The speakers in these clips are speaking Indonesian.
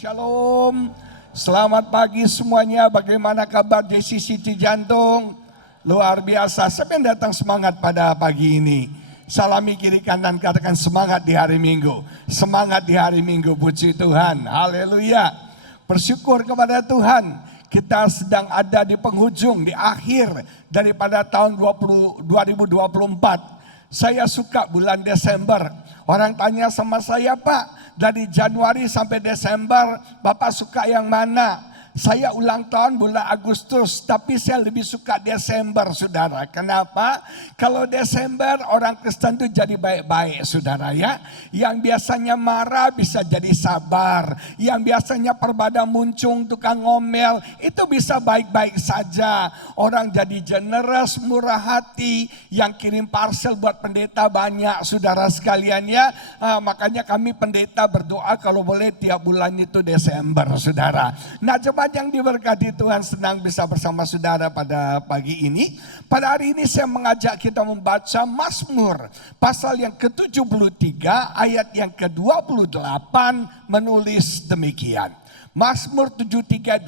Shalom, selamat pagi semuanya. Bagaimana kabar di sisi Cijantung? Luar biasa, siapa yang datang semangat pada pagi ini? Salami kiri kanan, katakan semangat di hari Minggu. Semangat di hari Minggu, puji Tuhan, haleluya. Bersyukur kepada Tuhan, kita sedang ada di penghujung, di akhir daripada tahun 2024. Saya suka bulan Desember. Orang tanya sama saya, Pak, dari Januari sampai Desember, Bapak suka yang mana? Saya ulang tahun bulan Agustus, tapi saya lebih suka Desember, saudara. Kenapa? Kalau Desember orang Kristen itu jadi baik-baik, saudara ya. Yang biasanya marah bisa jadi sabar. Yang biasanya perbada muncung, tukang ngomel, itu bisa baik-baik saja. Orang jadi generous, murah hati. Yang kirim parcel buat pendeta banyak, saudara sekalian ya. Makanya kami pendeta berdoa kalau boleh tiap bulan itu Desember, saudara. Nah, yang diberkati Tuhan, senang bisa bersama saudara pada pagi ini. Pada hari ini saya mengajak kita membaca Mazmur pasal yang ke-73 ayat yang ke-28 menulis demikian. Mazmur 73:28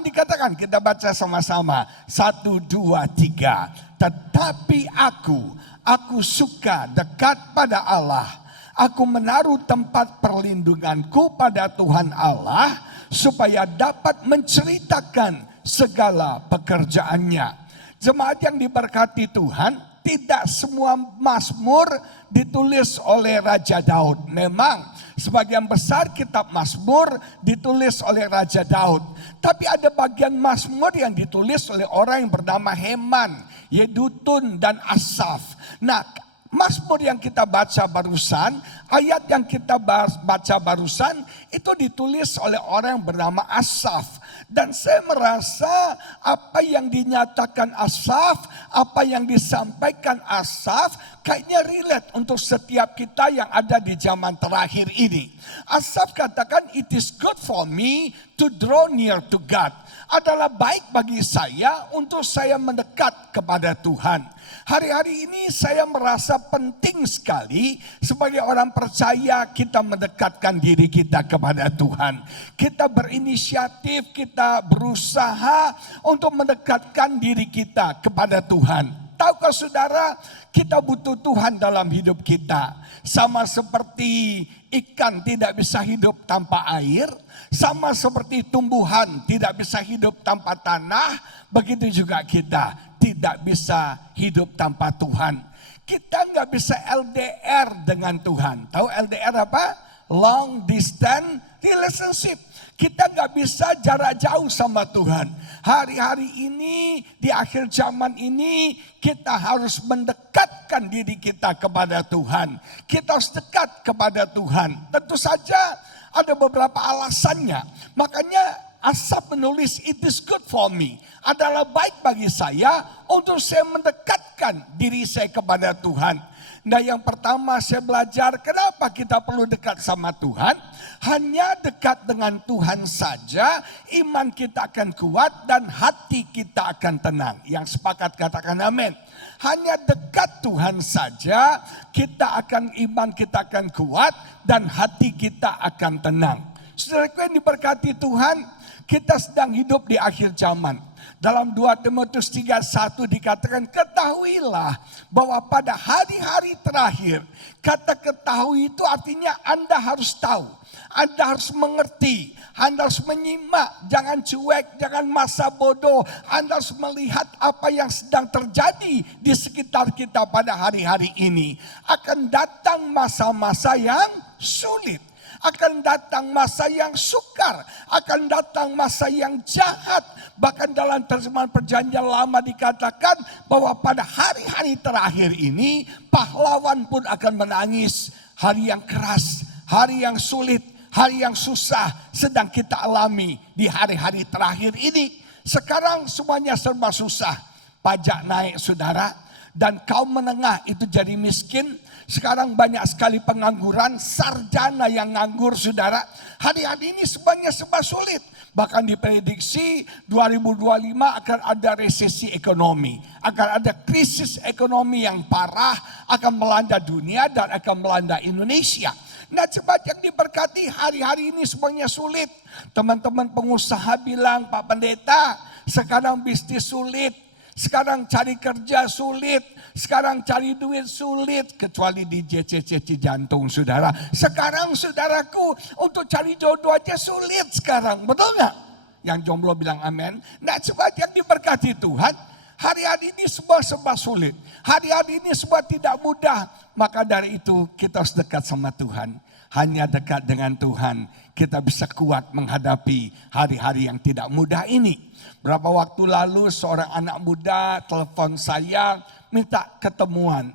dikatakan, kita baca sama-sama. 1, 2, 3. Tetapi aku suka dekat pada Allah. Aku menaruh tempat perlindunganku pada Tuhan Allah, supaya dapat menceritakan segala pekerjaannya. Jemaat yang diberkati Tuhan, tidak semua Mazmur ditulis oleh Raja Daud. Memang sebagian besar kitab Mazmur ditulis oleh Raja Daud. Tapi ada bagian Mazmur yang ditulis oleh orang yang bernama Heman, Yedutun, dan Asaf. Nah, Mazmur yang kita baca barusan, ayat yang kita baca barusan, itu ditulis oleh orang yang bernama Asaf. Dan saya merasa apa yang dinyatakan Asaf, apa yang disampaikan Asaf, kayaknya relate untuk setiap kita yang ada di zaman terakhir ini. Asaf katakan, it is good for me to draw near to God. Adalah baik bagi saya untuk saya mendekat kepada Tuhan. Hari-hari ini saya merasa penting sekali sebagai orang percaya kita mendekatkan diri kita kepada Tuhan. Kita berinisiatif, kita berusaha untuk mendekatkan diri kita kepada Tuhan. Tahukah saudara, kita butuh Tuhan dalam hidup kita. Sama seperti ikan tidak bisa hidup tanpa air, sama seperti tumbuhan tidak bisa hidup tanpa tanah, begitu juga kita tidak bisa hidup tanpa Tuhan. Kita nggak bisa LDR dengan Tuhan. Tahu LDR apa? Long distance relationship. Kita nggak bisa jarak jauh sama Tuhan. Hari-hari ini, di akhir zaman ini, kita harus mendekatkan diri kita kepada Tuhan. Kita harus dekat kepada Tuhan. Tentu saja ada beberapa alasannya. Makanya Asaf menulis, it is good for me. Adalah baik bagi saya untuk saya mendekatkan diri saya kepada Tuhan. Nah, yang pertama saya belajar kenapa kita perlu dekat sama Tuhan. Hanya dekat dengan Tuhan saja iman kita akan kuat dan hati kita akan tenang. Yang sepakat katakan amin. Hanya dekat Tuhan saja iman kita akan kuat dan hati kita akan tenang. Saudaraku yang diberkati Tuhan, kita sedang hidup di akhir zaman. Dalam 2 Timotius 3:1 dikatakan, ketahuilah bahwa pada hari-hari terakhir. Kata ketahui itu artinya Anda harus tahu. Anda harus mengerti. Anda harus menyimak. Jangan cuek, jangan masa bodoh. Anda harus melihat apa yang sedang terjadi di sekitar kita pada hari-hari ini. Akan datang masa-masa yang sulit. Akan datang masa yang sukar, akan datang masa yang jahat. Bahkan dalam terjemahan perjanjian lama dikatakan bahwa pada hari-hari terakhir ini pahlawan pun akan menangis. Hari yang keras, hari yang sulit, hari yang susah sedang kita alami di hari-hari terakhir ini. Sekarang semuanya serba susah. Pajak naik, saudara, dan kaum menengah itu jadi miskin. Sekarang banyak sekali pengangguran, sarjana yang nganggur, saudara. Hari-hari ini semuanya serba sulit. Bahkan diprediksi 2025 akan ada resesi ekonomi. Akan ada krisis ekonomi yang parah, akan melanda dunia dan akan melanda Indonesia. Nah jemaat yang diberkati, hari-hari ini semuanya sulit. Teman-teman pengusaha bilang, Pak Pendeta, sekarang bisnis sulit. Sekarang cari kerja sulit, sekarang cari duit sulit, kecuali di JCC Cijantung saudara. Sekarang saudaraku untuk cari jodoh aja sulit sekarang, betul nggak? Yang jomblo bilang amin. Nah sebab yang diberkati Tuhan, hari-hari ini semua serba sulit. Hari-hari ini semua tidak mudah. Maka dari itu kita harus dekat sama Tuhan. Hanya dekat dengan Tuhan kita bisa kuat menghadapi hari-hari yang tidak mudah ini. Berapa waktu lalu seorang anak muda telepon saya minta ketemuan.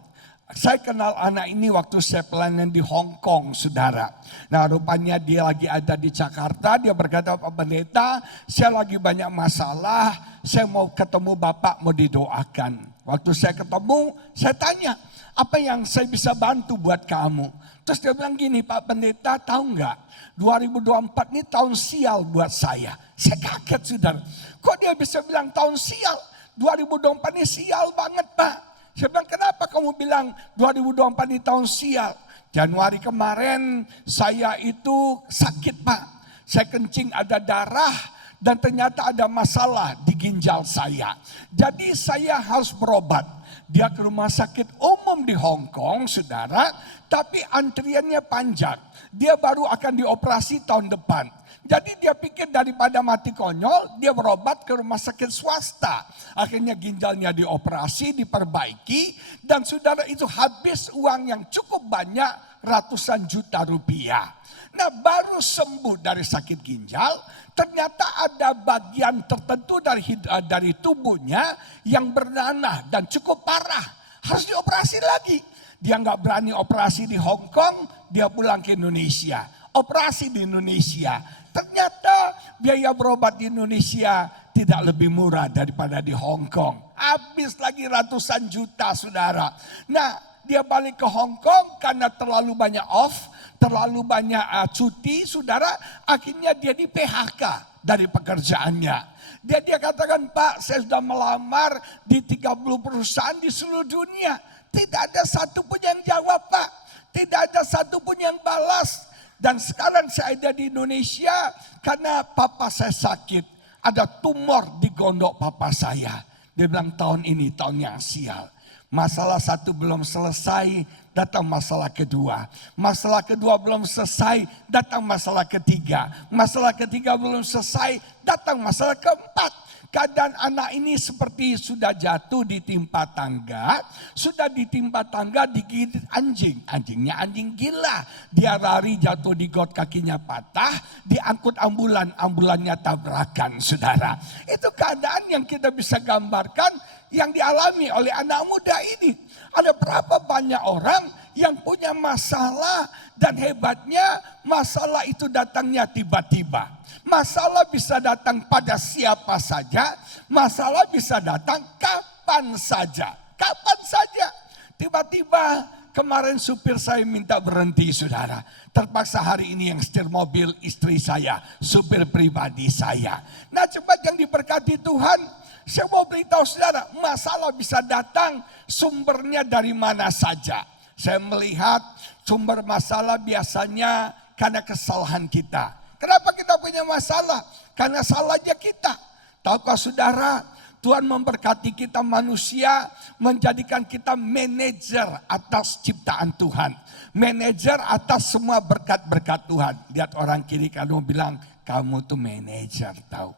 Saya kenal anak ini waktu saya pelayanan di Hong Kong, saudara. Nah rupanya dia lagi ada di Jakarta. Dia berkata, Pak Pendeta, saya lagi banyak masalah. Saya mau ketemu Bapak, mau didoakan. Waktu saya ketemu, saya tanya, apa yang saya bisa bantu buat kamu? Terus dia bilang gini, Pak Pendeta tahu nggak? 2024 ini tahun sial buat saya. Saya kaget saudara. Kok dia bisa bilang tahun sial? 2024 ini sial banget Pak. Saya bilang kenapa kamu bilang 2024 ini tahun sial? Januari kemarin saya itu sakit Pak. Saya kencing ada darah dan ternyata ada masalah di ginjal saya. Jadi saya harus berobat. Dia ke rumah sakit umum di Hong Kong saudara. Tapi antriannya panjang. Dia baru akan dioperasi tahun depan. Jadi dia pikir daripada mati konyol, dia berobat ke rumah sakit swasta. Akhirnya ginjalnya dioperasi, diperbaiki. Dan saudara itu habis uang yang cukup banyak, ratusan juta rupiah. Nah baru sembuh dari sakit ginjal, ternyata ada bagian tertentu dari tubuhnya yang bernanah dan cukup parah. Harus dioperasi lagi. Dia nggak berani operasi di Hong Kong, dia pulang ke Indonesia. Operasi di Indonesia. Ternyata biaya berobat di Indonesia tidak lebih murah daripada di Hong Kong. Habis lagi ratusan juta saudara. Nah dia balik ke Hong Kong karena terlalu banyak off, terlalu banyak cuti saudara. Akhirnya dia di PHK dari pekerjaannya. Dia katakan, Pak saya sudah melamar di 30 perusahaan di seluruh dunia. Tidak ada satupun yang jawab Pak. Tidak ada satupun yang balas. Dan sekarang saya ada di Indonesia karena papa saya sakit. Ada tumor di gondok papa saya. Dia bilang tahun ini tahun yang sial. Masalah satu belum selesai, datang masalah kedua. Masalah kedua belum selesai, datang masalah ketiga. Masalah ketiga belum selesai, datang masalah keempat. Keadaan anak ini seperti sudah jatuh ditimpa tangga. Sudah ditimpa tangga digigit anjing. Anjingnya anjing gila. Dia lari jatuh di got kakinya patah. Diangkut ambulan. Ambulannya tabrakan saudara. Itu keadaan yang kita bisa gambarkan. Yang dialami oleh anak muda ini. Ada berapa banyak orang yang punya masalah. Dan hebatnya masalah itu datangnya tiba-tiba. Masalah bisa datang pada siapa saja. Masalah bisa datang kapan saja. Kapan saja. Tiba-tiba kemarin supir saya minta berhenti saudara. Terpaksa hari ini yang setir mobil istri saya. Supir pribadi saya. Nah cepat yang diberkati Tuhan. Saya mau beritahu saudara. Masalah bisa datang sumbernya dari mana saja. Saya melihat sumber masalah biasanya karena kesalahan kita. Kenapa kita punya masalah? Karena salahnya kita. Tahukah saudara, Tuhan memberkati kita manusia, menjadikan kita manajer atas ciptaan Tuhan. Manajer atas semua berkat-berkat Tuhan. Lihat orang kiri kamu bilang, kamu tuh manajer tahu.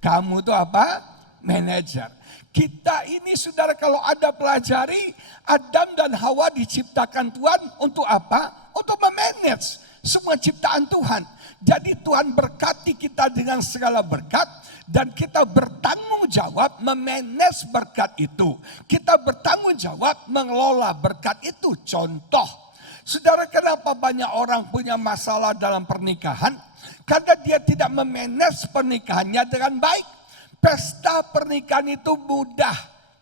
Kamu tuh apa? Manajer. Kita ini saudara kalau ada pelajari, Adam dan Hawa diciptakan Tuhan untuk apa? Untuk memanage semua ciptaan Tuhan. Jadi Tuhan berkati kita dengan segala berkat dan kita bertanggung jawab memanage berkat itu. Kita bertanggung jawab mengelola berkat itu. Contoh, saudara kenapa banyak orang punya masalah dalam pernikahan? Karena dia tidak memanage pernikahannya dengan baik. Pesta pernikahan itu mudah,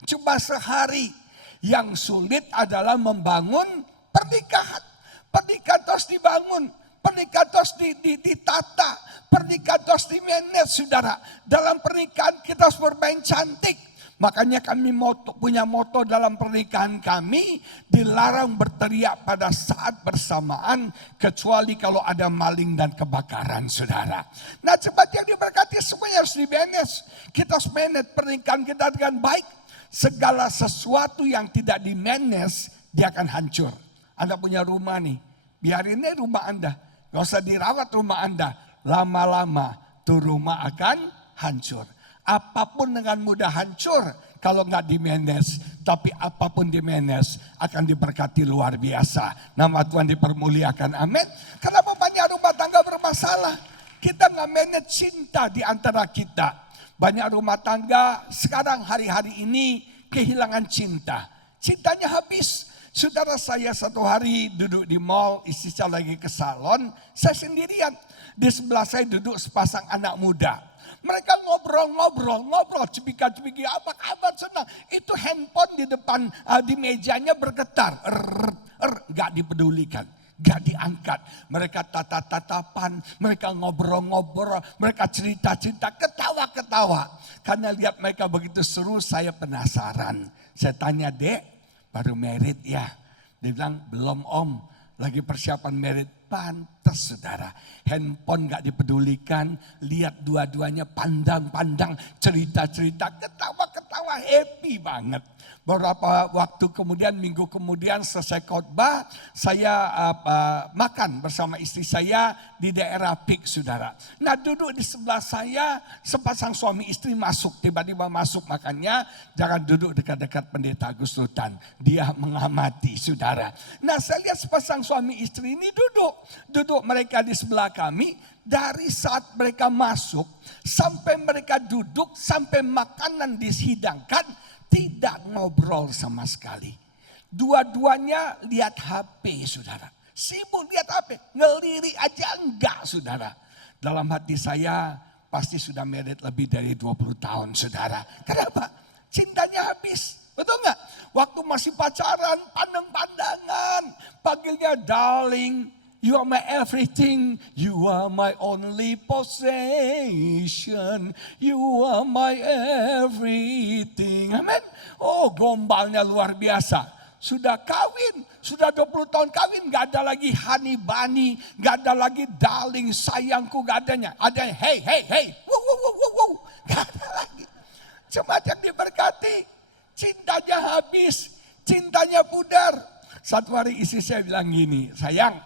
cuma sehari. Yang sulit adalah membangun pernikahan. Pernikahan terus dibangun. Pernikahan terus ditata. Pernikahan terus di-manage saudara. Dalam pernikahan kita harus bermain cantik. Makanya kami punya moto dalam pernikahan kami, dilarang berteriak pada saat bersamaan kecuali kalau ada maling dan kebakaran, saudara. Nah, jemaat yang diberkati semuanya harus di-manage. Kita harus manage pernikahan kita dengan baik. Segala sesuatu yang tidak di-manage, dia akan hancur. Anda punya rumah nih, biarin ini rumah Anda. Gak usah dirawat rumah Anda. Lama-lama tuh rumah akan hancur. Apapun dengan mudah hancur kalau nggak di-manage. Tapi apapun di-manage akan diberkati luar biasa. Nama Tuhan dipermuliakan, amin. Kenapa banyak rumah tangga bermasalah? Kita nggak manage cinta di antara kita. Banyak rumah tangga sekarang hari-hari ini kehilangan cinta. Cintanya habis. Saudara, saya satu hari duduk di mall, istri saya lagi ke salon, saya sendirian. Di sebelah saya duduk sepasang anak muda. Mereka ngobrol, cipika-cipiki, apa kabar, senang. Itu handphone di depan, di mejanya bergetar. Gak dipedulikan, gak diangkat. Mereka tatap-tatapan, mereka ngobrol-ngobrol, mereka cerita-cerita, ketawa-ketawa. Karena lihat mereka begitu seru, saya penasaran. Saya tanya, Dek, baru married ya? Dia bilang, belum om, lagi persiapan married. Pantas, saudara, handphone gak dipedulikan, lihat dua-duanya pandang-pandang, cerita-cerita, ketawa-ketawa, happy banget. Beberapa waktu kemudian, minggu kemudian selesai khotbah, saya makan bersama istri saya di daerah PIK, saudara. Nah, duduk di sebelah saya, sepasang suami istri masuk, tiba-tiba masuk, makanya jangan duduk dekat-dekat pendeta Agus Rutan. Dia mengamati, saudara. Nah, saya lihat sepasang suami istri ini duduk mereka di sebelah kami. Dari saat mereka masuk, sampai mereka duduk, sampai makanan dihidangkan, tidak ngobrol sama sekali. Dua-duanya lihat HP, saudara. Sibuk lihat HP, ngelirik aja enggak, saudara. Dalam hati saya pasti sudah married lebih dari 20 tahun, saudara. Kenapa? Cintanya habis, betul enggak? Waktu masih pacaran, pandang-pandangan. Panggilnya darling, you are my everything, you are my only possession, you are my everything. Amin. Oh, gombalnya luar biasa. Sudah kawin, sudah 20 tahun kawin, gak ada lagi honey bunny, gak ada lagi darling, sayangku, gak adanya. Adanya hey, wow. Gak ada lagi. Jemaat yang diberkati, cintanya habis, cintanya pudar. Satu hari istri saya bilang gini, sayang,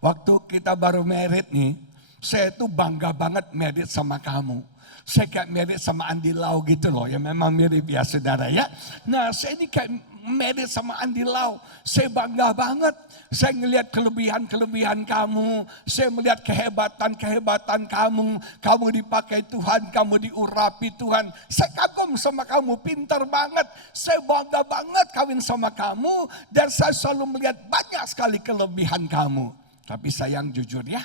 waktu kita baru married nih, saya tuh bangga banget married sama kamu. Saya kayak married sama Andi Lau gitu loh, ya memang mirip ya saudara ya. Nah, saya ini kayak married sama Andi Lau, saya bangga banget. Saya ngelihat kelebihan-kelebihan kamu, saya melihat kehebatan-kehebatan kamu. Kamu dipakai Tuhan, kamu diurapi Tuhan. Saya kagum sama kamu, pintar banget. Saya bangga banget kawin sama kamu, dan saya selalu melihat banyak sekali kelebihan kamu. Tapi sayang, jujur ya,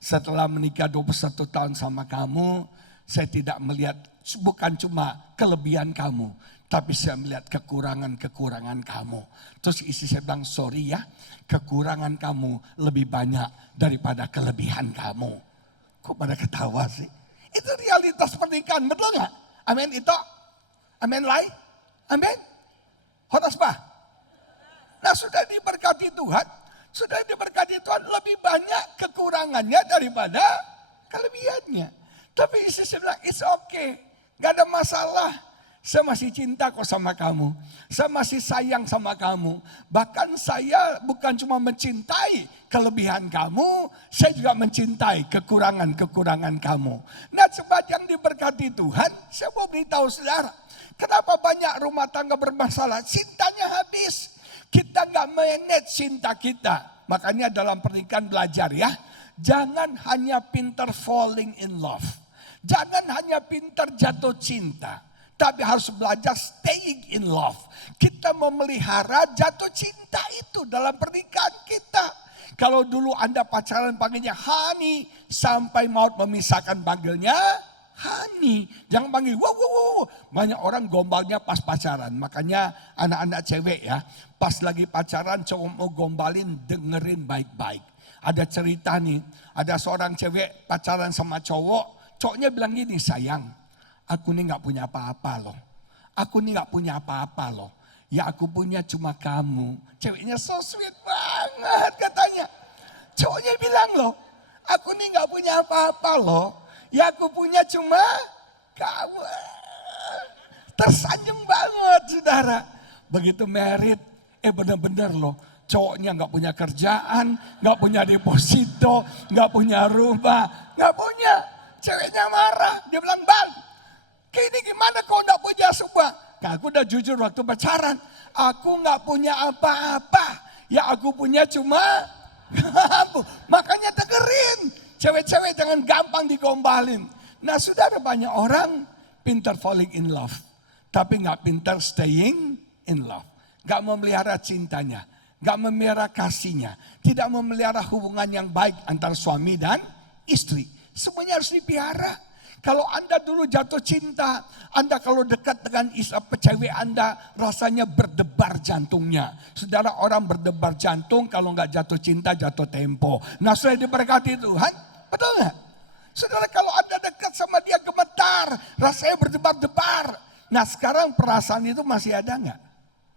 setelah menikah 21 tahun sama kamu, saya tidak melihat bukan cuma kelebihan kamu, tapi saya melihat kekurangan-kekurangan kamu. Terus istri saya bilang, sorry ya, kekurangan kamu lebih banyak daripada kelebihan kamu. Kok pada ketawa sih? Itu realitas pernikahan, betul gak? Amin itu? Amin lai? Amin? Horas bah? Nah, sudah diberkati Tuhan. Sudah diberkati Tuhan, lebih banyak kekurangannya daripada kelebihannya. Tapi istri saya bilang, it's okay, gak ada masalah. Saya masih cinta kok sama kamu. Saya masih sayang sama kamu. Bahkan saya bukan cuma mencintai kelebihan kamu, saya juga mencintai kekurangan-kekurangan kamu. Nah, sebab yang diberkati Tuhan, saya mau beritahu saudara, kenapa banyak rumah tangga bermasalah? Cintanya habis. Kita gak manage cinta kita. Makanya dalam pernikahan belajar ya, jangan hanya pintar falling in love. Jangan hanya pintar jatuh cinta. Tapi harus belajar staying in love. Kita memelihara jatuh cinta itu dalam pernikahan kita. Kalau dulu Anda pacaran panggilnya honey, sampai maut memisahkan panggilnya honey. Jangan panggil wow. Banyak orang gombalnya pas pacaran. Makanya anak-anak cewek ya, pas lagi pacaran cowok mau gombalin, dengerin baik-baik. Ada cerita nih, ada seorang cewek pacaran sama cowok. Cowoknya bilang gini, sayang, aku ini gak punya apa-apa loh. Aku nih gak punya apa-apa loh. Ya aku punya cuma kamu. Ceweknya so sweet banget katanya. Cowoknya bilang loh, aku nih gak punya apa-apa loh. Ya aku punya cuma kamu. Tersanjung banget saudara. Begitu married, bener-bener loh. Cowoknya gak punya kerjaan, gak punya deposito, gak punya rumah, gak punya. Ceweknya marah, dia bilang, "Bang, ini gimana kau gak punya semua?" Nah, aku udah jujur waktu pacaran, aku gak punya apa-apa. Ya aku punya cuma kamu. Makanya dengerin, cewek-cewek jangan gampang digombalin. Nah sudah ada banyak orang pintar falling in love. Tapi gak pintar staying in love. Gak memelihara cintanya. Gak memelihara kasihnya. Tidak memelihara hubungan yang baik antara suami dan istri. Semuanya harus dipelihara. Kalau Anda dulu jatuh cinta, Anda kalau dekat dengan cewek Anda rasanya berdebar jantungnya. Saudara, orang berdebar jantung kalau nggak jatuh cinta jatuh tempo. Nah sudah diberkati Tuhan, betul nggak? Saudara, kalau Anda dekat sama dia gemetar, rasanya berdebar-debar. Nah sekarang perasaan itu masih ada nggak?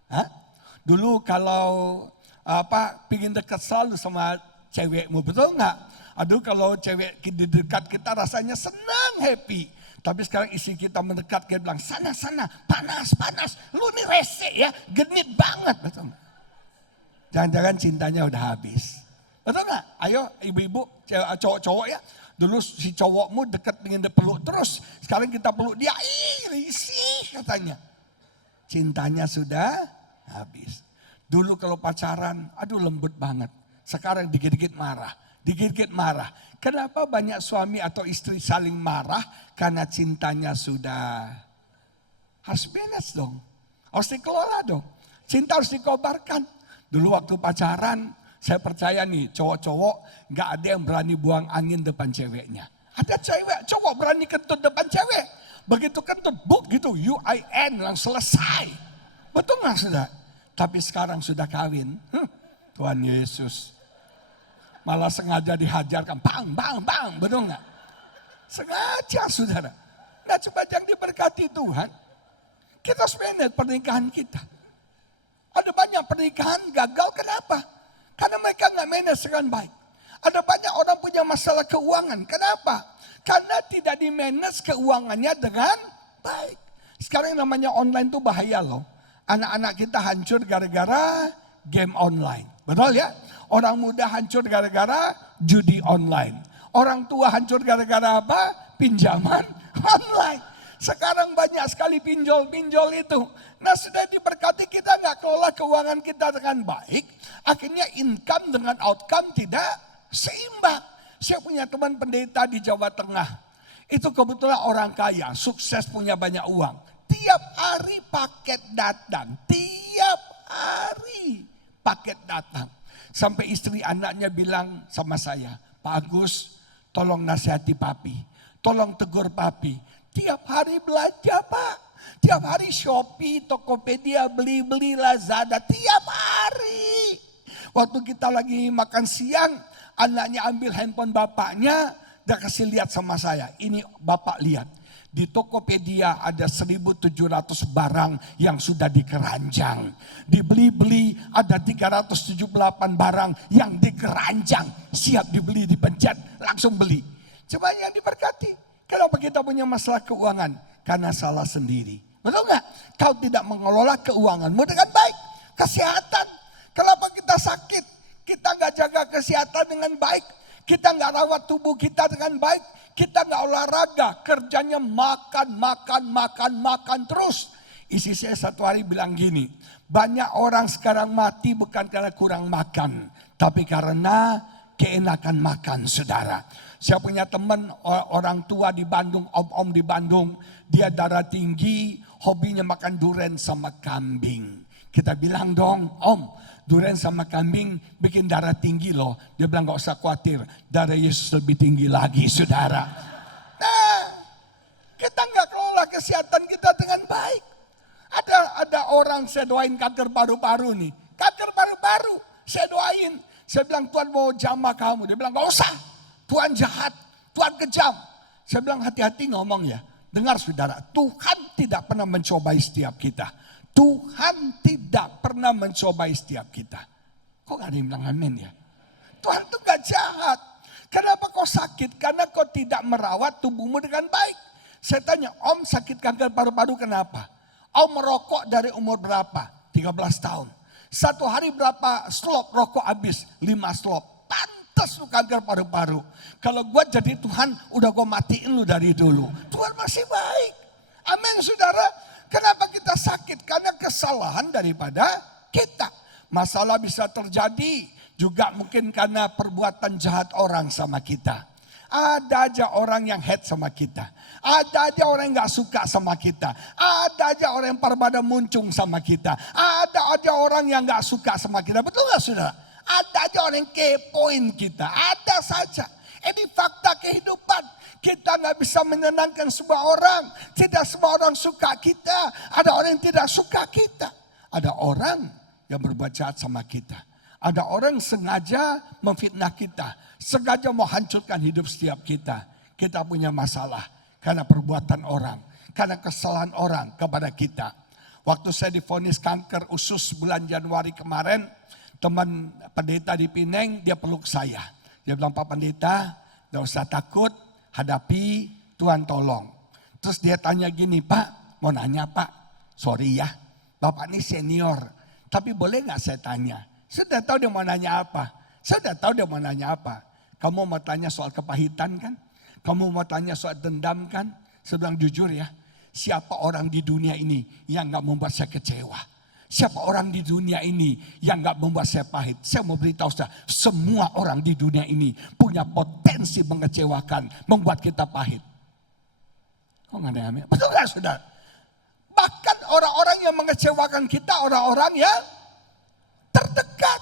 Hah? Dulu kalau pingin dekat selalu sama cewekmu, betul nggak? Aduh kalau cewek di dekat kita rasanya senang, happy. Tapi sekarang istri kita mendekat, dia bilang, "Sana, panas. Lu nih rese ya, genit banget." Betul nggak? Jangan-jangan cintanya udah habis. Betul nggak? Ayo ibu-ibu, cowok-cowok ya. Dulu si cowokmu dekat pengen dipeluk terus. Sekarang kita peluk dia, risih katanya. Cintanya sudah habis. Dulu kalau pacaran, aduh lembut banget. Sekarang dikit-dikit marah. Kenapa banyak suami atau istri saling marah? Karena cintanya sudah harus balance dong. Harus dikelola dong. Cinta harus dikobarkan. Dulu waktu pacaran, saya percaya nih cowok-cowok gak ada yang berani buang angin depan ceweknya. Ada cowok berani kentut depan cewek. Begitu kentut, buk gitu, UIN langsung selesai. Betul gak sudah? Tapi sekarang sudah kawin. Tuhan Yesus. Malah sengaja dihajarkan, bang, betul nggak? Sengaja saudara. Nah coba yang diberkati Tuhan. Kita harus manage pernikahan kita. Ada banyak pernikahan gagal, kenapa? Karena mereka nggak manage dengan baik. Ada banyak orang punya masalah keuangan, kenapa? Karena tidak di-manage keuangannya dengan baik. Sekarang yang namanya online itu bahaya loh. Anak-anak kita hancur gara-gara game online. Betul ya? Orang muda hancur gara-gara judi online. Orang tua hancur gara-gara apa? Pinjaman online. Sekarang banyak sekali pinjol-pinjol itu. Nah sudah diberkati kita nggak kelola keuangan kita dengan baik. Akhirnya income dengan outcome tidak seimbang. Saya punya teman pendeta di Jawa Tengah. Itu kebetulan orang kaya, sukses punya banyak uang. Tiap hari paket datang. Tiap hari paket datang. Sampai istri anaknya bilang sama saya, "Pak Agus, tolong nasihati papi. Tolong tegur papi. Tiap hari belanja Pak. Tiap hari Shopee, Tokopedia, beli-beli Lazada. Tiap hari." Waktu kita lagi makan siang, anaknya ambil handphone bapaknya. Dia kasih lihat sama saya. "Ini bapak lihat. Di Tokopedia ada 1.700 barang yang sudah dikeranjang. Dibeli-beli ada 378 barang yang dikeranjang. Siap dibeli, dipencet, langsung beli." Coba yang diberkati. Kenapa kita punya masalah keuangan? Karena salah sendiri. Betul nggak? Kau tidak mengelola keuanganmu dengan baik. Kesehatan. Kenapa kita sakit? Kita nggak jaga kesehatan dengan baik. Kita nggak rawat tubuh kita dengan baik. Kita nggak olahraga, kerjanya makan terus. Istri saya satu hari bilang gini, banyak orang sekarang mati bukan karena kurang makan, tapi karena keenakan makan, saudara. Saya punya teman orang tua di Bandung, om-om di Bandung, dia darah tinggi, hobinya makan durian sama kambing. Kita bilang dong, "Om, durian sama kambing bikin darah tinggi loh." Dia bilang, "Gak usah khawatir, darah Yesus lebih tinggi lagi, saudara." Nah, kita nggak kelola kesehatan kita dengan baik. Ada orang saya doain kanker paru-paru nih. Kanker paru-paru, saya doain. Saya bilang, "Tuhan mau jamah kamu." Dia bilang, "Gak usah, Tuhan jahat, Tuhan kejam." Saya bilang, "Hati-hati ngomong ya. Dengar saudara, Tuhan tidak pernah mencobai setiap kita. Tuhan tidak pernah mencobai setiap kita. Kok gak ada yang bilang amin ya? Tuhan itu gak jahat. Kenapa kau sakit? Karena kau tidak merawat tubuhmu dengan baik. Saya tanya, Om sakit kanker paru-paru kenapa? Om merokok dari umur berapa? 13 tahun. Satu hari berapa slop rokok habis? 5 slop. Pantas lu kanker paru-paru. Kalau gue jadi Tuhan, udah gue matiin lu dari dulu. Tuhan masih baik. Amin saudara. Kenapa kita sakit? Karena kesalahan daripada kita. Masalah bisa terjadi juga mungkin karena perbuatan jahat orang sama kita. Ada aja orang yang hate sama kita. Ada aja orang yang gak suka sama kita. Ada aja orang yang parabada muncung sama kita. Ada aja orang yang gak suka sama kita. Betul gak saudara? Ada aja orang yang kepoin kita. Ada saja. Ini fakta kehidupan. Kita gak bisa menyenangkan semua orang. Tidak semua orang suka kita. Ada orang yang tidak suka kita. Ada orang yang berbuat jahat sama kita. Ada orang yang sengaja memfitnah kita. Sengaja mau hancurkan hidup setiap kita. Kita punya masalah karena perbuatan orang. Karena kesalahan orang kepada kita. Waktu saya divonis kanker usus bulan Januari kemarin. Teman pendeta di Pineng dia peluk saya. Dia bilang, Pak Pendeta gak usah takut. Hadapi, Tuhan tolong. Terus dia tanya gini, Pak mau nanya Pak. Sorry ya, Bapak ini senior. Tapi boleh gak saya tanya? Saya udah tahu dia mau nanya apa. Saya udah tahu dia mau nanya apa. Kamu mau tanya soal kepahitan kan? Kamu mau tanya soal dendam kan? Saya bilang jujur ya. Siapa orang di dunia ini yang gak membuat saya kecewa? Siapa orang di dunia ini yang gak membuat saya pahit? Saya mau beritahu saudara. Semua orang di dunia ini punya potensi mengecewakan. Membuat kita pahit. Kok gak ada yang amin? Betul gak saudara? Bahkan orang-orang yang mengecewakan kita. Orang-orang yang terdekat,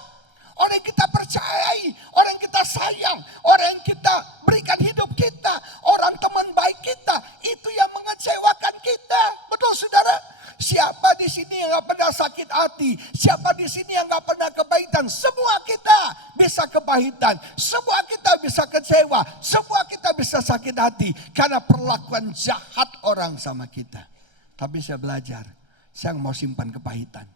orang yang kita percayai, orang yang kita sayang, orang yang kita berikan hidup kita, orang teman baik kita, itu yang mengecewakan kita. Betul saudara? Siapa di sini yang gak pernah sakit hati? Siapa di sini yang gak pernah kepahitan? Semua kita bisa kepahitan, semua kita bisa kecewa, semua kita bisa sakit hati karena perlakuan jahat orang sama kita. Tapi saya belajar, saya mau simpan kepahitan,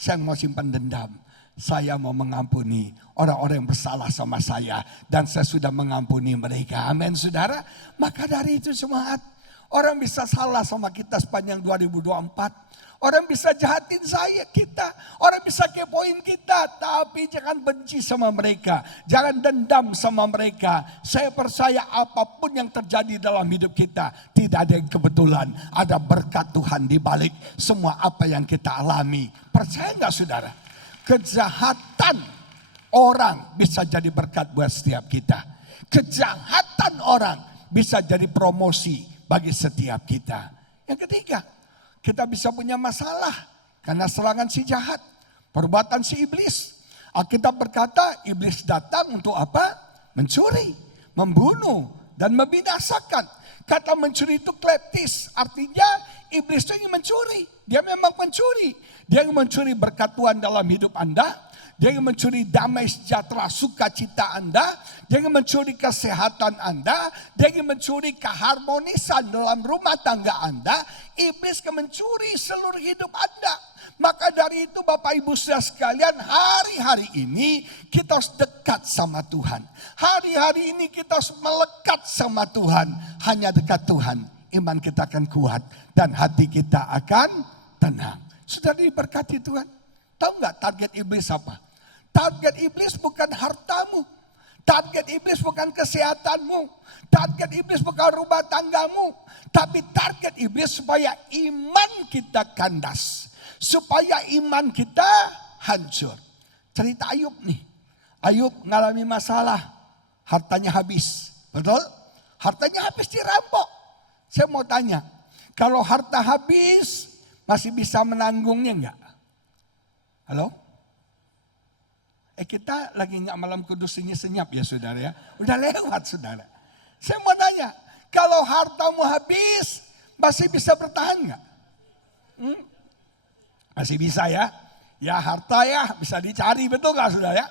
saya mau simpan dendam. Saya mau mengampuni orang-orang yang bersalah sama saya. Dan saya sudah mengampuni mereka. Amin saudara. Maka dari itu semangat. Orang bisa salah sama kita sepanjang 2024. Orang bisa jahatin kita. Orang bisa kepoin kita. Tapi jangan benci sama mereka. Jangan dendam sama mereka. Saya percaya apapun yang terjadi dalam hidup kita. Tidak ada yang kebetulan. Ada berkat Tuhan di balik semua apa yang kita alami. Percaya gak saudara? Kejahatan orang bisa jadi berkat buat setiap kita. Kejahatan orang bisa jadi promosi bagi setiap kita. Yang ketiga, kita bisa punya masalah karena serangan si jahat, perbuatan si iblis. Alkitab berkata, iblis datang untuk apa? Mencuri, membunuh, dan membinasakan. Kata mencuri itu kleptis, artinya iblis itu ingin mencuri. Dia memang mencuri. Dia ingin mencuri berkat Tuhan dalam hidup Anda. Dia ingin mencuri damai sejahtera sukacita Anda. Dia ingin mencuri kesehatan Anda. Dia ingin mencuri keharmonisan dalam rumah tangga Anda. Iblis akan mencuri seluruh hidup Anda. Maka dari itu Bapak Ibu saudara sekalian, hari-hari ini kita harus dekat sama Tuhan. Hari-hari ini kita harus melekat sama Tuhan. Hanya dekat Tuhan, iman kita akan kuat dan hati kita akan tenang. Sudah diberkati Tuhan. Tahu nggak target iblis apa? Target iblis bukan hartamu. Target iblis bukan kesehatanmu. Target iblis bukan rumah tanggamu. Tapi target iblis supaya iman kita kandas. Supaya iman kita hancur. Cerita Ayub nih. Ayub ngalami masalah. Hartanya habis. Betul? Hartanya habis dirampok. Saya mau tanya. Kalau harta habis, masih bisa menanggungnya enggak? Halo? Kita lagi enggak malam kudus ini senyap ya saudara ya. Udah lewat saudara. Saya mau tanya, kalau hartamu habis, masih bisa bertahan enggak? Masih bisa ya. Ya harta ya bisa dicari, betul enggak saudara ya?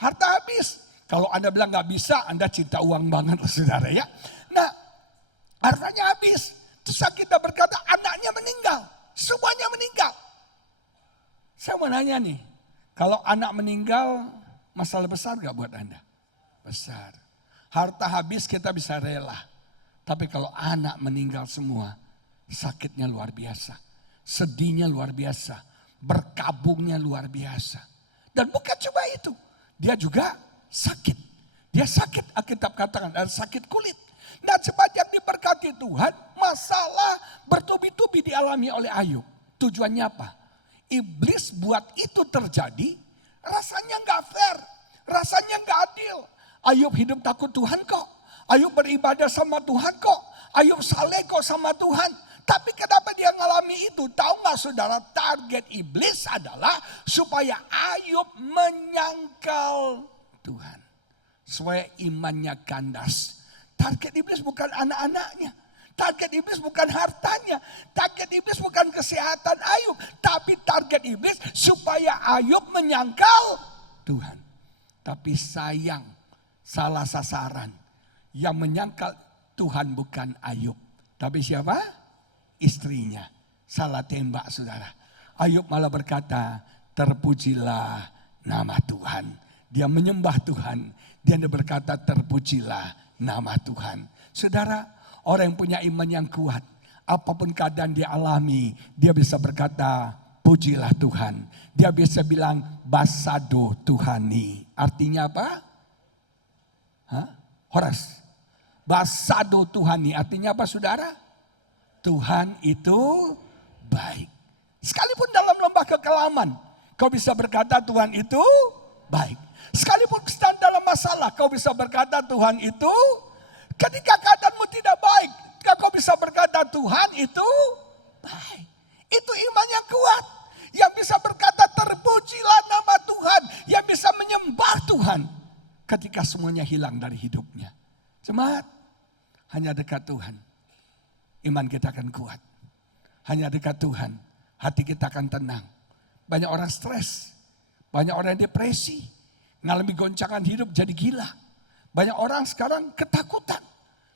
Harta habis. Kalau Anda bilang enggak bisa, Anda cinta uang banget saudara ya. Nah, hartanya habis. Terus kita berkata anaknya meninggal. Semuanya meninggal. Saya mau nanya nih. Kalau anak meninggal masalah besar gak buat Anda? Besar. Harta habis kita bisa rela. Tapi kalau anak meninggal semua, sakitnya luar biasa. Sedihnya luar biasa. Berkabungnya luar biasa. Dan bukan cuma itu. Dia juga sakit. Dia sakit, Alkitab katakan, dan sakit kulit. Dan sepanjang diberkati Tuhan, masalah bertubi-tubi dialami oleh Ayub. Tujuannya apa? Iblis buat itu terjadi, rasanya gak fair. Rasanya gak adil. Ayub hidup takut Tuhan kok. Ayub beribadah sama Tuhan kok. Ayub saleh kok sama Tuhan. Tapi kenapa dia ngalami itu? Tahu gak saudara, target iblis adalah supaya Ayub menyangkal Tuhan. Supaya imannya kandas. Target iblis bukan anak-anaknya. Target iblis bukan hartanya. Target iblis bukan kesehatan Ayub. Tapi target iblis supaya Ayub menyangkal Tuhan. Tapi sayang, salah sasaran. Yang menyangkal Tuhan bukan Ayub. Tapi siapa? Istrinya. Salah tembak saudara. Ayub malah berkata, terpujilah nama Tuhan. Dia menyembah Tuhan. Dia berkata, terpujilah nama Tuhan. Saudara, orang yang punya iman yang kuat, apapun keadaan dia alami, dia bisa berkata, pujilah Tuhan. Dia bisa bilang, basado Tuhani. Artinya apa? Horas. Basado Tuhani. Artinya apa saudara? Tuhan itu baik. Sekalipun dalam lembah kekelaman, kau bisa berkata Tuhan itu baik. Sekalipun sedang dalam masalah, kau bisa berkata Tuhan itu. Ketika keadaanmu tidak baik, kau bisa berkata Tuhan itu baik. Itu iman yang kuat. Yang bisa berkata terpujilah nama Tuhan. Yang bisa menyembah Tuhan. Ketika semuanya hilang dari hidupnya. Semangat. Hanya dekat Tuhan. Iman kita akan kuat. Hanya dekat Tuhan. Hati kita akan tenang. Banyak orang stres. Banyak orang depresi. Ngalami goncangan hidup jadi gila. Banyak orang sekarang ketakutan.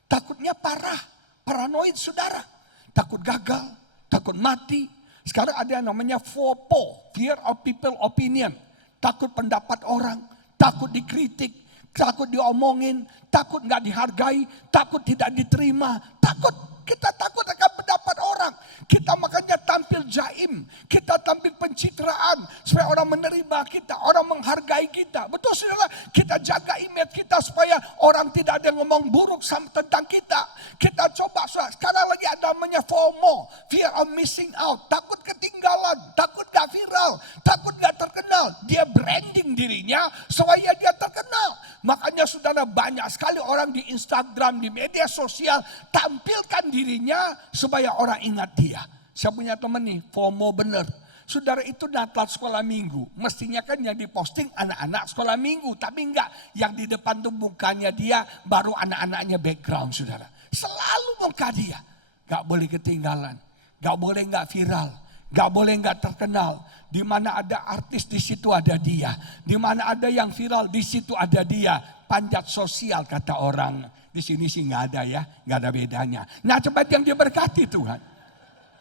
Takutnya parah. Paranoid saudara. Takut gagal. Takut mati. Sekarang ada yang namanya FOPO. Fear of people opinion. Takut pendapat orang. Takut dikritik. Takut diomongin. Takut gak dihargai. Takut tidak diterima. Takut. Kita takut akan pendapat orang. Kita makanya tampil jaim. Kita tampil pencitraan. Supaya orang menerima kita. Orang menghargai kita. Betul saudara. Kita jaga image kita. Supaya orang tidak ada yang ngomong buruk tentang kita. Kita coba saudara. Sekarang lagi ada namanya FOMO. Fear of missing out. Takut ketinggalan. Takut gak viral. Takut gak terkenal. Dia branding dirinya. Supaya dia terkenal. Makanya saudara banyak sekali orang di Instagram, di media sosial. Tampilkan dirinya supaya orang ingat dia. Saya punya teman nih, FOMO bener. Saudara itu Natal sekolah minggu. Mestinya kan yang diposting anak-anak sekolah minggu. Tapi enggak, yang di depan tuh mukanya dia, baru anak-anaknya background saudara. Selalu muka dia. Gak boleh ketinggalan. Gak boleh gak viral. Gak boleh gak terkenal. Di mana ada artis di situ ada dia. Di mana ada yang viral di situ ada dia. Panjat sosial kata orang. Di sini sih nggak ada ya, nggak ada bedanya. Nah cepat yang diberkati Tuhan.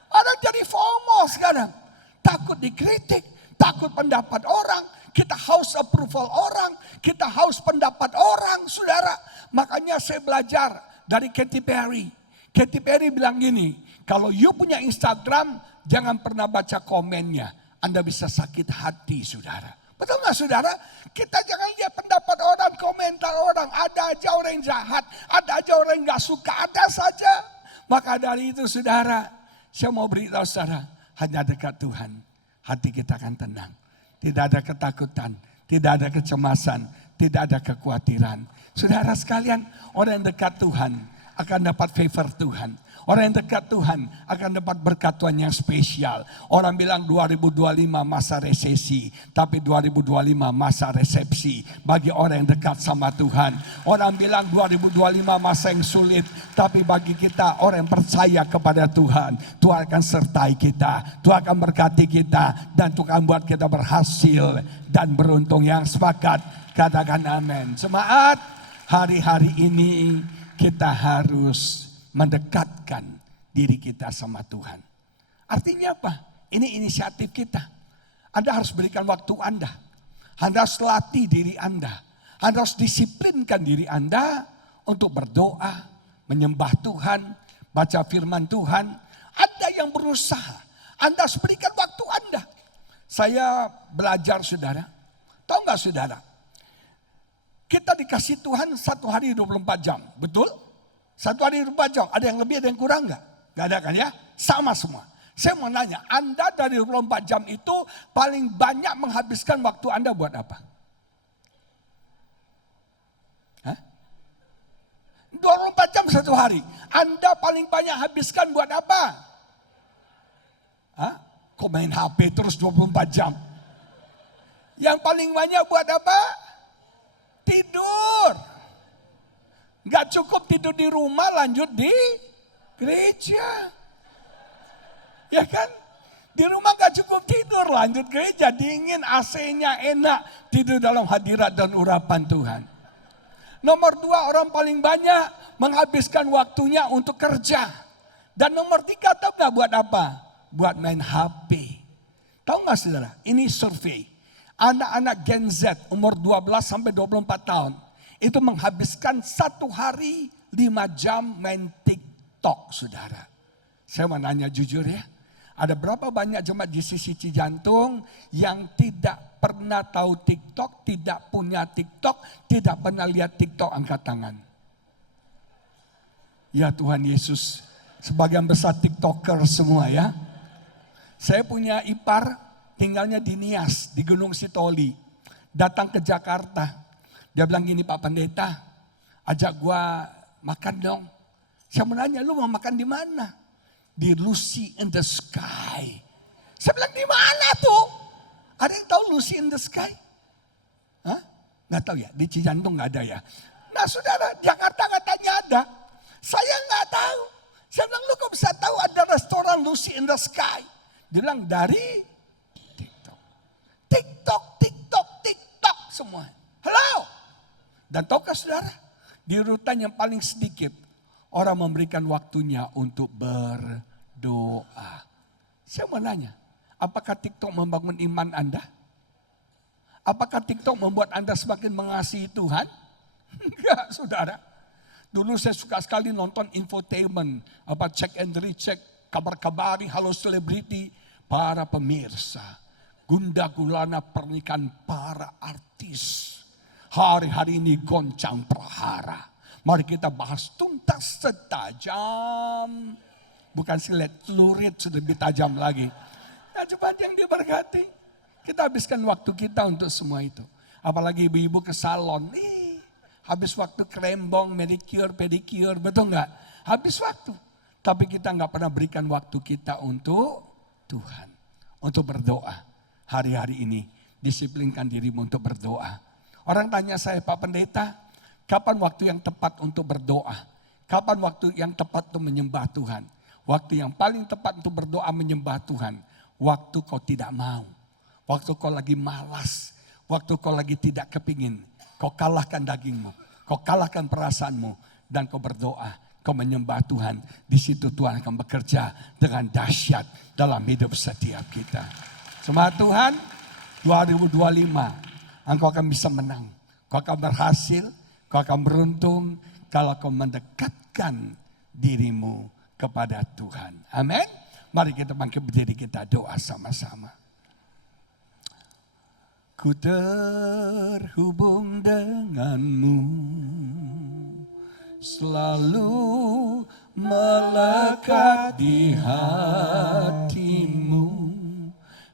Orang jadi FOMO sekarang. Takut dikritik, takut pendapat orang. Kita haus approval orang, kita haus pendapat orang, saudara. Makanya saya belajar dari Katy Perry. Katy Perry bilang gini, kalau you punya Instagram, jangan pernah baca komennya. Anda bisa sakit hati saudara. Betul gak saudara? Kita jangan lihat pendapat orang, komentar orang. Ada aja orang yang jahat. Ada aja orang yang gak suka. Ada saja. Maka dari itu saudara. Saya mau beritahu saudara. Hanya dekat Tuhan. Hati kita akan tenang. Tidak ada ketakutan. Tidak ada kecemasan. Tidak ada kekhawatiran. Saudara sekalian. Orang yang dekat Tuhan. Akan dapat favor Tuhan. Orang yang dekat Tuhan akan dapat berkat Tuhan yang spesial. Orang bilang 2025 masa resesi. Tapi 2025 masa resepsi. Bagi orang yang dekat sama Tuhan. Orang bilang 2025 masa yang sulit. Tapi bagi kita orang yang percaya kepada Tuhan. Tuhan akan sertai kita. Tuhan akan berkati kita. Dan Tuhan buat kita berhasil. Dan beruntung yang sepakat. Katakan amin. Semangat. Hari-hari ini kita harus mendekatkan diri kita sama Tuhan. Artinya apa? Ini inisiatif kita. Anda harus berikan waktu Anda. Anda harus latih diri Anda. Anda harus disiplinkan diri Anda untuk berdoa, menyembah Tuhan, baca firman Tuhan. Anda yang berusaha. Anda harus berikan waktu Anda. Saya belajar saudara. Tahu nggak saudara? Kita dikasih Tuhan 1 hari 24 jam. Betul? 1 hari 24 jam. Ada yang lebih, ada yang kurang nggak? Nggak ada kan ya? Sama semua. Saya mau nanya, Anda dari 24 jam itu paling banyak menghabiskan waktu Anda buat apa? Hah? 24 jam 1 hari. Anda paling banyak habiskan buat apa? Hah? Kok main HP terus 24 jam? Yang paling banyak buat apa? Tidur. Gak cukup tidur di rumah, lanjut di gereja. Ya kan? Di rumah gak cukup tidur, lanjut gereja, dingin, AC-nya enak, tidur dalam hadirat dan urapan Tuhan. Nomor 2, orang paling banyak menghabiskan waktunya untuk kerja. Dan nomor 3, tahu gak buat apa? Buat main HP. Tahu gak saudara? Ini survei. Anak-anak Gen Z umur 12 sampai 24 tahun. Itu menghabiskan 1 hari 5 jam main TikTok saudara. Saya mau nanya jujur ya. Ada berapa banyak jemaat JCC Cijantung yang tidak pernah tahu TikTok, tidak punya TikTok, tidak pernah lihat TikTok, angkat tangan. Ya Tuhan Yesus, sebagian besar TikToker semua ya. Saya punya ipar tinggalnya di Nias, di Gunung Sitoli. Datang ke Jakarta. Dia bilang gini, Pak Pendeta, ajak gua makan dong. Saya mau nanya, lu mau makan di mana? Di Lucy in the Sky. Saya bilang di mana tuh? Ada yang tahu Lucy in the Sky? Hah? Nggak tahu ya, di Cijantung nggak ada ya. Nah saudara, Jakarta katanya ada. Saya nggak tahu. Saya bilang, lu kok bisa tahu ada restoran Lucy in the Sky? Dia bilang dari TikTok. TikTok semua. Halo. Dan tahukah saudara, di rutan yang paling sedikit, orang memberikan waktunya untuk berdoa. Saya mau nanya, apakah TikTok membangun iman Anda? Apakah TikTok membuat Anda semakin mengasihi Tuhan? Enggak, saudara. Dulu saya suka sekali nonton infotainment, check and recheck, kabar-kabari, halo selebriti, para pemirsa. Gunda gulana pernikahan para artis. Hari-hari ini goncang prahara. Mari kita bahas tuntas setajam. Bukan silet, celurit sudah lebih tajam lagi. Nah, coba yang diberkati. Kita habiskan waktu kita untuk semua itu. Apalagi ibu-ibu ke salon. Habis waktu krembong, manicure, pedicure, betul nggak? Habis waktu. Tapi kita nggak pernah berikan waktu kita untuk Tuhan. Untuk berdoa. Hari-hari ini disiplinkan dirimu untuk berdoa. Orang tanya saya, Pak Pendeta, kapan waktu yang tepat untuk berdoa? Kapan waktu yang tepat untuk menyembah Tuhan? Waktu yang paling tepat untuk berdoa menyembah Tuhan. Waktu kau tidak mau. Waktu kau lagi malas. Waktu kau lagi tidak kepingin. Kau kalahkan dagingmu. Kau kalahkan perasaanmu. Dan kau berdoa. Kau menyembah Tuhan. Di situ Tuhan akan bekerja dengan dahsyat dalam hidup setiap kita. Semangat Tuhan, 2025. Engkau akan bisa menang. Kau akan berhasil. Kau akan beruntung kalau kau mendekatkan dirimu kepada Tuhan. Amin. Mari kita bangkit berdiri, kita doa sama-sama. Ku terhubung denganmu, selalu melekat di hatimu.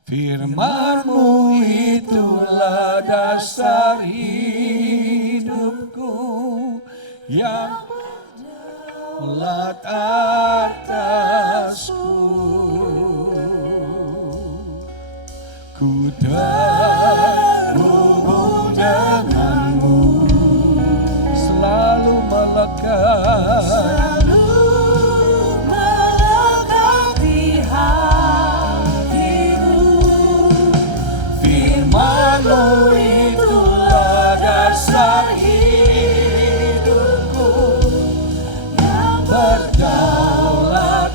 Firman-Mu itulah dasar hidupku yang berdaulat atasku. Ku terhubung denganmu, selalu melekat. Firman-Mu itulah dasar hidupku yang berdaulat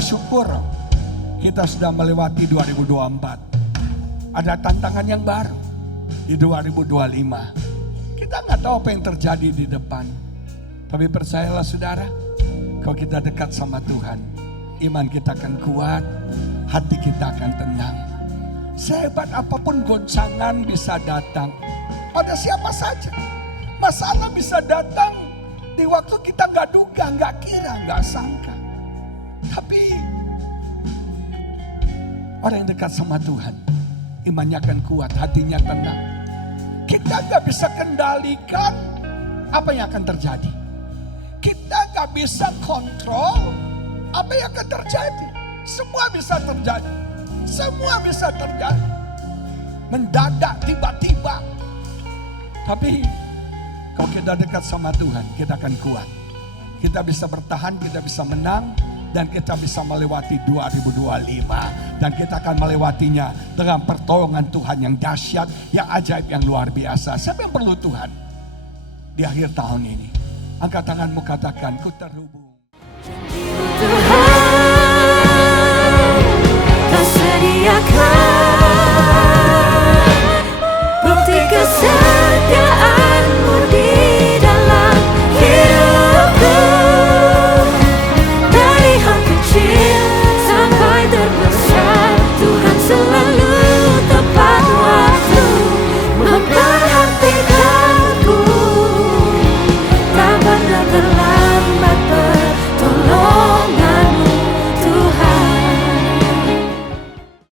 bersyukur kita sudah melewati 2024. Ada tantangan yang baru di 2025. Kita nggak tahu apa yang terjadi di depan. Tapi percayalah saudara, kalau kita dekat sama Tuhan, iman kita akan kuat, hati kita akan tenang. Sehebat apapun goncangan bisa datang pada siapa saja. Masalah bisa datang di waktu kita nggak duga, nggak kira, nggak sangka. Tapi orang yang dekat sama Tuhan, imannya akan kuat, hatinya tenang. Kita nggak bisa kendalikan apa yang akan terjadi. Kita nggak bisa kontrol apa yang akan terjadi. Semua bisa terjadi. Semua bisa terjadi. Mendadak, tiba-tiba. Tapi kalau kita dekat sama Tuhan, kita akan kuat. Kita bisa bertahan, kita bisa menang. Dan kita bisa melewati 2025. Dan kita akan melewatinya dengan pertolongan Tuhan yang dahsyat, yang ajaib, yang luar biasa. Siapa yang perlu Tuhan di akhir tahun ini? Angkat tanganmu, katakan, ku terhubung.